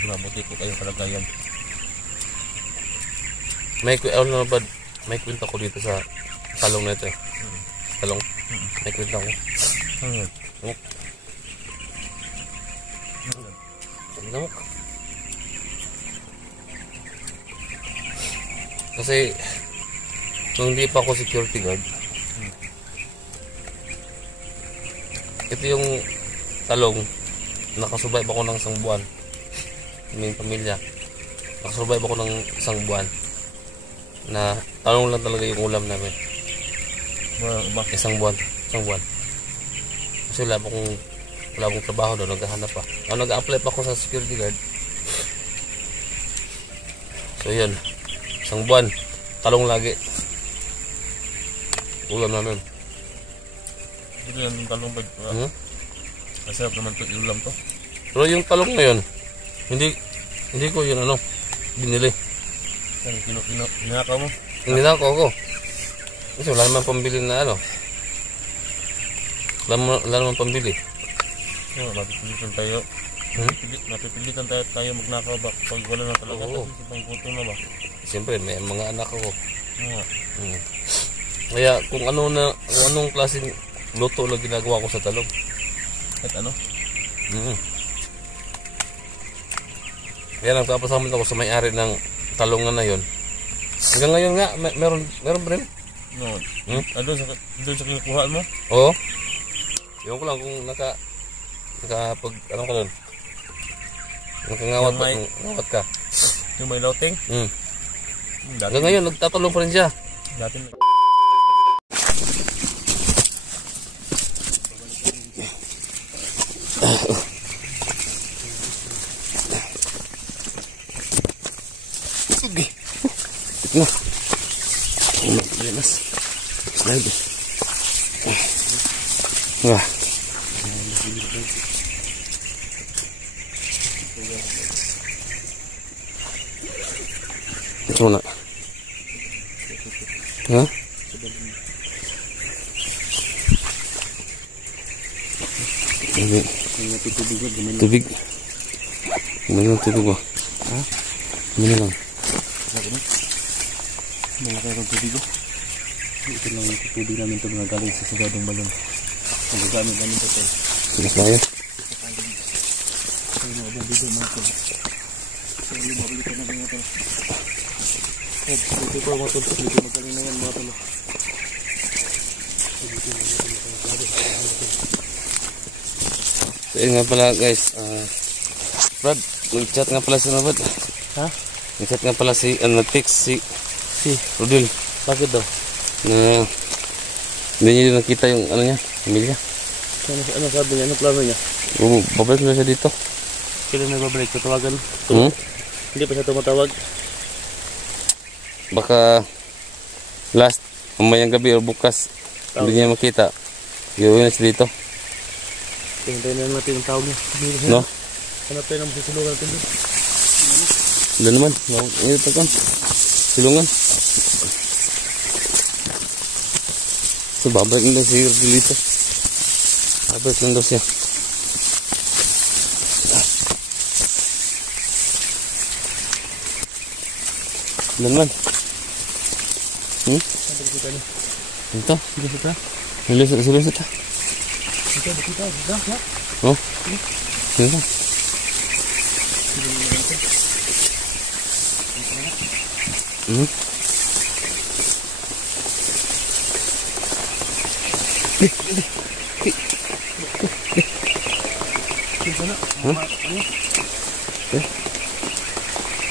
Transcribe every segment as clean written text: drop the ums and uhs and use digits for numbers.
Mabuti po kayong kalagayan. May kwenta ko dito sa talong na ito eh. Talong. May kwenta ko. Lamok. Kasi kung hindi pa ako security guard, ito yung talong, nakasurvive ako ng isang buwan. May pamilya, nakasurvive ako ng isang buwan na talong lang talaga yung ulam namin. Isang buwan. Kasi wala akong trabaho doon, naghahanap pa. Nag-a-apply pa ako sa security guard. So yun, isang buwan, talong lagi ulam namin. Ito yan yung talong ba? Masarap naman ito yung ulam to. Pero yung talong na yun, hindi ko yun binili. Ninakaw mo? Ninakaw ko. Kasi wala naman pambili na wala naman pambili. Mapipilitan tayo. Mapipilitan tayo magnakaw ba? Pag wala na talaga, kasi pang gutom na ba? Siyempre, may mga anak ako. Kaya kung anong klaseng luto lang ginagawa ko sa talong. Kahit ano? Kaya nagpapasama ako sa may-ari ng talongan na yon. Hanggang ngayon nga, meron pa rin. No. Doon sa kinukuhaan mo? Oo. Ewan ko lang kung nakapag, ano ka doon? Nakangawat ka. Yung may lauting? Hanggang ngayon, nagtatalong pa rin siya. Dati Sige. No. Mas. Slide. Wah. Ito na. Ha? Tubig. Gumana lang tubig ba? Ha? Gumana lang. Malaki ang tubig ko. Ito lang yung tubig namin ito mga galing sa sigadong balon. Magagamit namin ito. Sinas tayo. Sa mga bandito mga ito. Sa mga balikan na mga ito. Ito pa mga ito. Dito magaling na yan mga ito. So yun nga pala guys. Brad, nag-chat nga pala si Nabad. Ha? Nag-chat nga pala text si Rodel. Bakit daw? Na hindi niya nakita yung niya, pamilya. Ano sabi niya? Ano plano niya? Babalik na siya dito. Kailan na babalik? Tatawagan? Hindi pa siya tumatawag? Baka last, mamayang gabi o bukas, hindi niya makita. Iuwi na siya dito. Hintayin na natin ang tawag niya. No? Hanap tayo ng sisulungan natin doon. Wala naman. Ito ka. Silungan. So, babalik na daw si Rodel dito. Babalik na daw siya. Wala naman. Ito. Sulusot ha. Oh. Sino ba?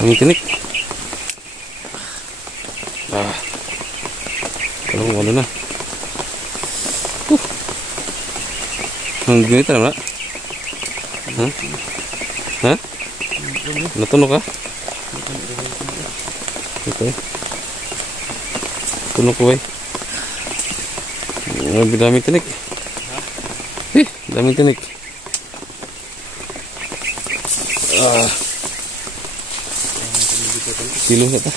Ang tinik. Ano na. Ang ganito na. Ha? Natunog ka? Okay. Tunog ko eh. Daming tinik. Daming tinik. Silo na ta.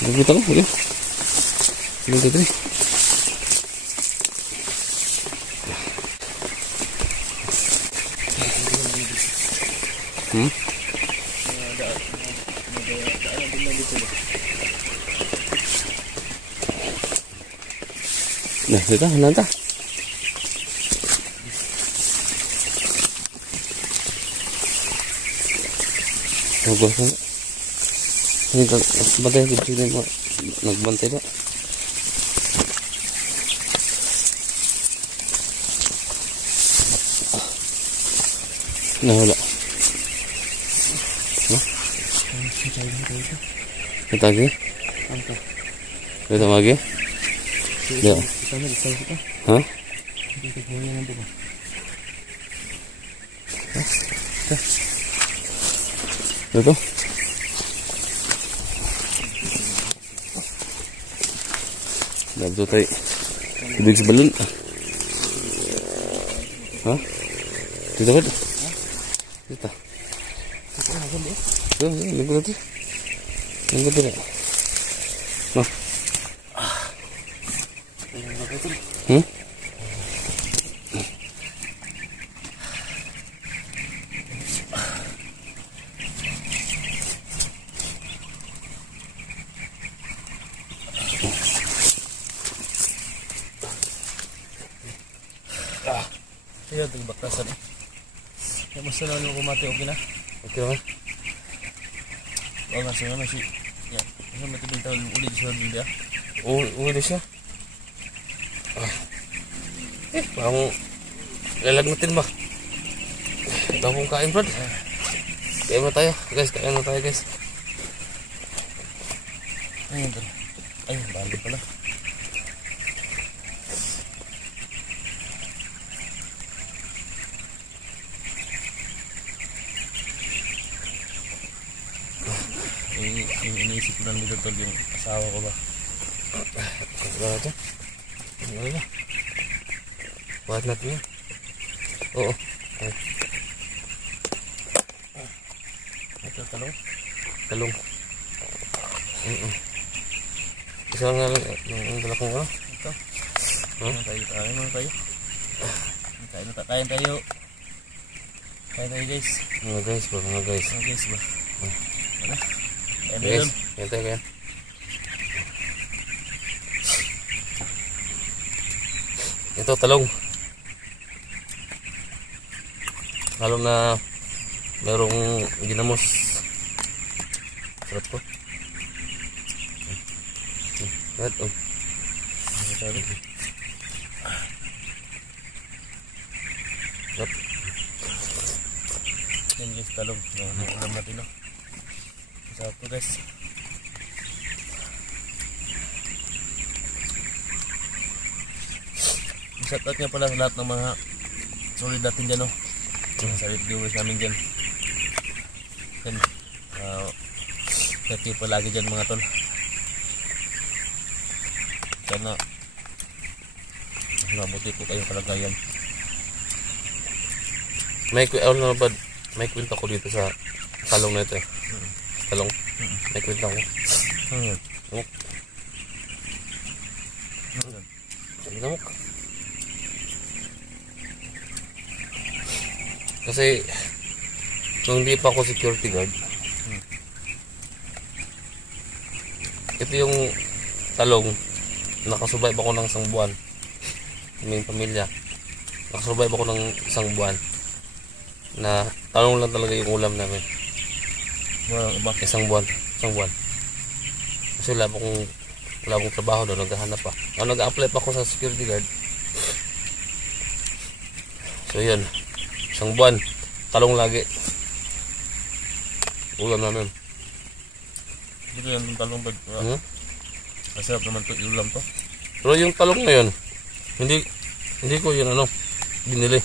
Nakita ko, okay. Silo na ta. Hmm? Nah, dito, nanta. Bagus na. Ini batay dito din mo. Nagbantay na. Wala. Ito lagi? Ito lagi? Ya. Hah? Ito? Dapat tayo tubig sa balon. Ha? Dito ba? Dito. Lingkod natin. Lingkod natin. No. Hmm? Ayan, ito yung baklasan eh. Kaya mas na nung kumati, okay na? Okay naman. Oo nga, sige naman si... Yan, kasi matibing taon ulit siya din dia. Uwi siya. Parang lalagnatin ba? Ito akong kain, Brad. Kain na tayo, guys. Kain na tayo, guys. Ayun, ito. Ayun, bali pala. Yung iniisip ko lang dito tol, yung asawa ko ba? Wala natin. Wala na. Wala natin yan. Oo. Ito, talong. Talong. Isa nga lang ang dala kong ano. Ito. Kain muna tayo. Kain tayo. Kain tayo guys. Mga guys ba? Mga guys ba? Ano? Guys, yan tayo kaya. Ito, talong. Talong na merong ginamos. Sarap ko. Sarap ko. Sarap. Yan guys, talong. Ulam natin no. Sarap ko guys. Shoutout nga pala sa lahat ng mga solid natin dyan no. Sa viewers namin dyan. Yan. Thank you palagi dyan mga tol. Sana mabuti po kayong kalagayan. May kwento ko dito sa talong na ito eh. Talong. May kwento ko. Lamok. Kasi nung hindi pa ako security guard, ito yung talong, nakasurvive ako ng isang buwan. May pamilya, nakasurvive ako ng isang buwan na talong lang talaga yung ulam namin. Isang buwan. Kasi wala akong trabaho doon, naghahanap pa. Nag-a-apply pa ako sa security guard. So yun, isang buwan, talong lagi ulam namin. Dito yan yung talong ba? Masarap naman to, ulam to. Pero yung talong na yun, hindi ko yun binili.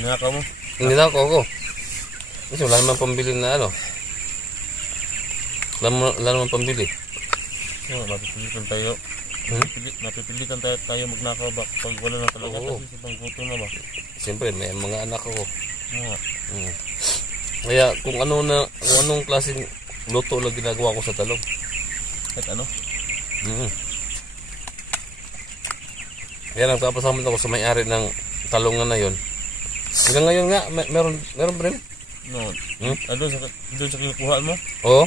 Ninakaw mo? Ninakaw ko. Kasi wala naman pambili na wala naman pambili. Mapipilitan tayo. Napipilitan tayo magnakaw ba pag wala na talaga. Kasi sobrang gutom na ba? Siyempre may mga anak ako. Oo. Kaya kung anong klaseng luto lang ginagawa ko sa talong. Kahit ano? Kaya nagpapasalamat ako sa may-ari ng talongan na yon. Hanggang ngayon nga meron pa rin. No. Hmm? Doon sa kinukuha mo? Oo.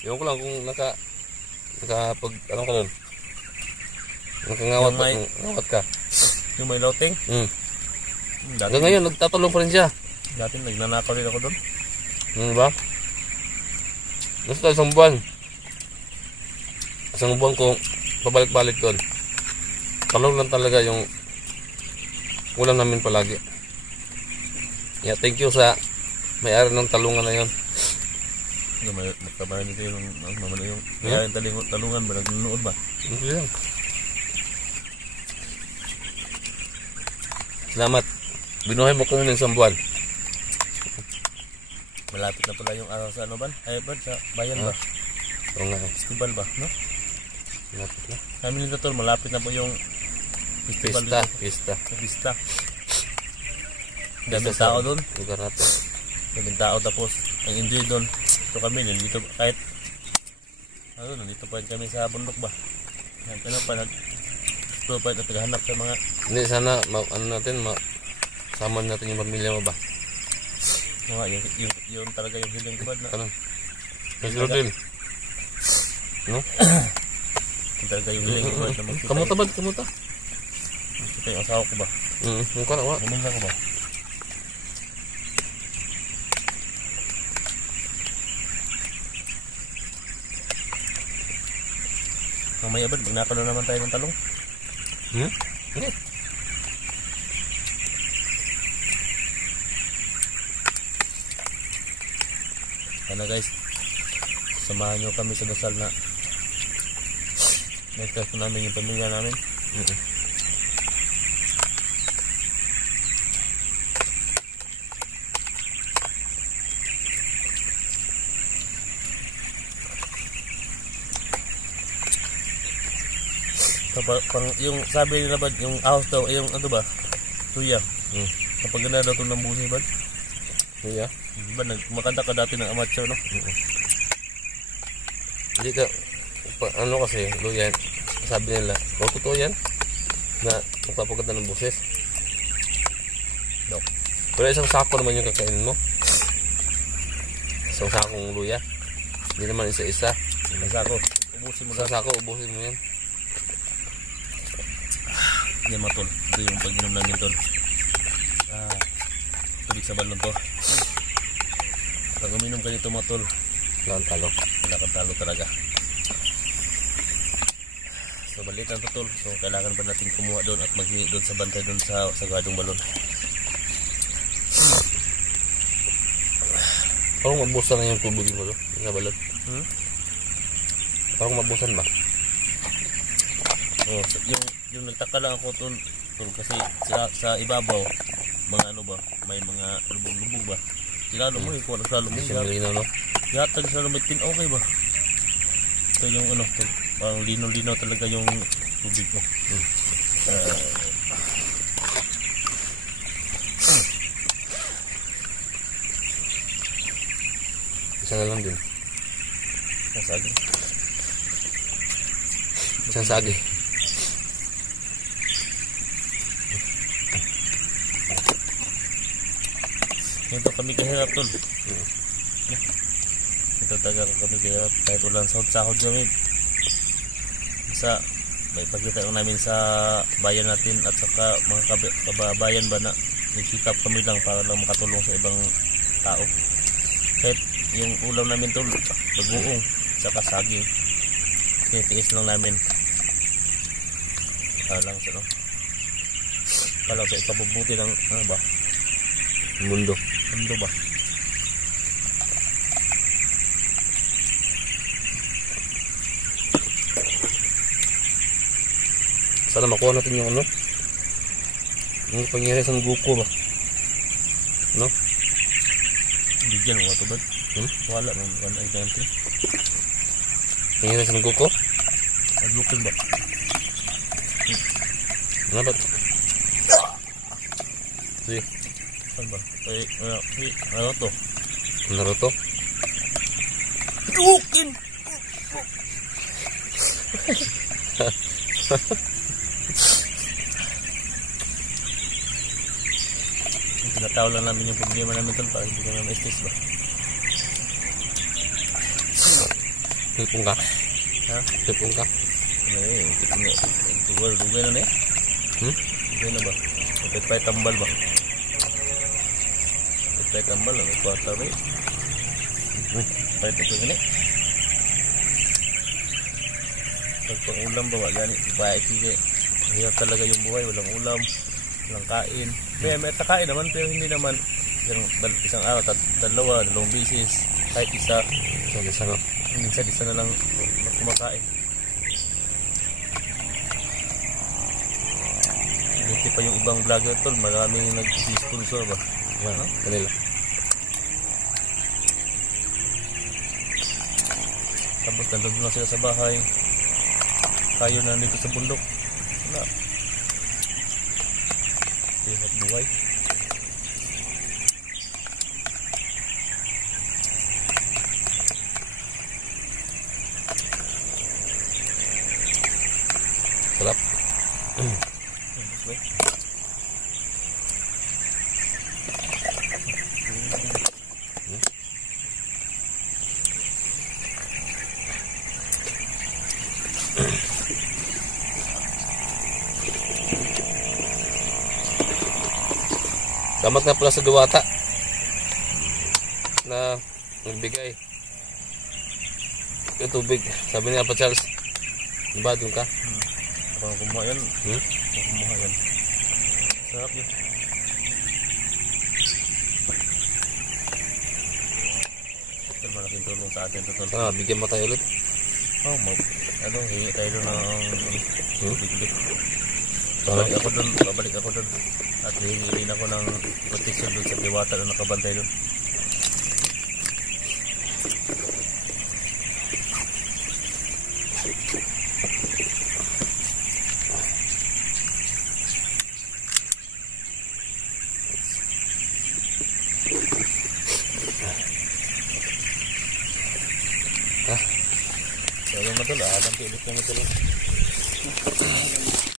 Ewan ko lang kung nakapag, ano ka nun? Nakangawat Yung may- ngawat ka. Yung may loteng? Dati, Hanggang ngayon, nagtatalong pa rin siya. dati nagnanakaw rin ako doon. Ba? Basta isang buwan. Isang buwan ko, pabalik-balik doon. Talong lang talaga yung ulam namin palagi. Yeah, thank you sa may-ari ng talungan na yon. Magkabahan dito yung mamano yung kaya yung talungan ba? Nagnunood ba? Ano yan? Salamat. Binuhay mo ko ng isang buwan. Malapit na pala yung araw sa ano ba? Ay ba? Sa bayan ba? Oo nga. Festival ba? No? Malapit na. Kami nito tol, malapit na po yung festival Pista. dito. Pista. Pista. Daming tao doon. Lugar natin. Daming tao tapos ang enjoy doon. Ito kami, nandito kahit nandito pa rin kami sa bundok ba? Ano pa, ito pa rin naghahanap sa mga Hindi, sana, ano natin, sama natin yung pamilya mo ba? yung talaga yung hiling ko ba na Ano? Mas Rodel. No? yung talaga yung hiling ko ba na magkita. Kamuta ba? Kamuta? Magkita yung asawa ko ba? Yung ka na, wa. Bumunga ko ba? Mamaya ba, magnakalo naman tayo ng talong. Hindi. Sana guys, samahan nyo kami sa dasal na nagkas namin yung pamilya namin. Kapag yung sabi nila ba, yung house daw, yung ano ba, tuya. Kapag ganda daw ito ng busi ba? Yeah. Diba, makanta ka dati ng amateur, no? Hindi ka, ano kasi, Luyan, sabi nila, totoo yan, na magpapaganda ng boses. No. Pero isang sako naman yung kakainin mo. Isang sakong luya. Hindi naman isa-isa. Nasa ako, ubusin mo Isang lang. sako, ubusin mo yan. Yan mga tol, ito yung pag-inom namin tol. Tubig sa balon to. Pag uminom ka nito mga tol, Wala kang talo. wala kang talo talaga. So balikan to tol, so kailangan ba natin kumuha doon at maghingi doon sa bantay doon sa sagradong balon. Parang mabusan na yung tubig mo doon, sa balot. Parang mabusan ba? Oh, yung nagtaka lang ako tol kasi sa ibabaw, mga ano ba, may mga lubog-lubog ba? Sila mo yung kuha sa Hindi lubog. siya malinaw, no? Yatag sa lumitin, okay ba? Ito yung ano, parang lino-lino talaga yung tubig mo. Isa na lang din. Nasagi. Isang sagi. Ito kami kahirap tol. Ito talaga kami kahirap kahit walang sahod-sahod kami. Sa may pagkita ko namin sa bayan natin at saka mga kababayan ba na nagsikap kami lang para lang makatulong sa ibang tao. Kahit yung ulam namin tol, bagoong, saka saging. Tinitiis lang namin. Lang sa no. Para sa ipabubuti ng ano ba? Mundo. Mundo ba? Sana makuha natin yung ano? Yung pangyari sa Goku ba? No? Bigyan mo ito ba? Wala nang identity. Pangyari sa Goku? Naglukin ba? Ano ba? Sige. Saan ba? Ano to? Naruto? Lukin! Nataw lang namin yung problema namin tol para hindi kami ma-stress ba. Tipong ka. Ha? Tipong ka. Dugay na na eh. Dugay na ba? Pagpay tambal ba? Pagpay tambal lang. Kwarta ba eh. Pagpay ito gani. Pagpang ulam ba? Gani. Ipahay sige. Mahirap talaga yung buhay. Walang ulam. Walang kain. May takain naman pero hindi naman isang araw, dalawang bisis. Kahit isa. Minsan isa na lang kumakain. Buti pa yung ibang vlogger tol, maraming nag-sponsor ba? Ano? Kanila. Tapos nandun lang sila sa bahay. Tayo na dito sa bundok. Wala. Hirap buhay. Sarap. Salamat nga pala sa Diwata na nagbigay yung tubig. Sabi niya pa Charles, diba doon ka? Parang kumuha yan. Kumuha yan. Sarap yun. Ito malaking tulong sa atin ito. Bigyan mo tayo ulit. Hingi tayo doon ng biglit. Babalik ako doon. At hihingi ako ng protection doon sa Diwata na nakabantay doon. Kaya matulog, alam ko ulit na matulog.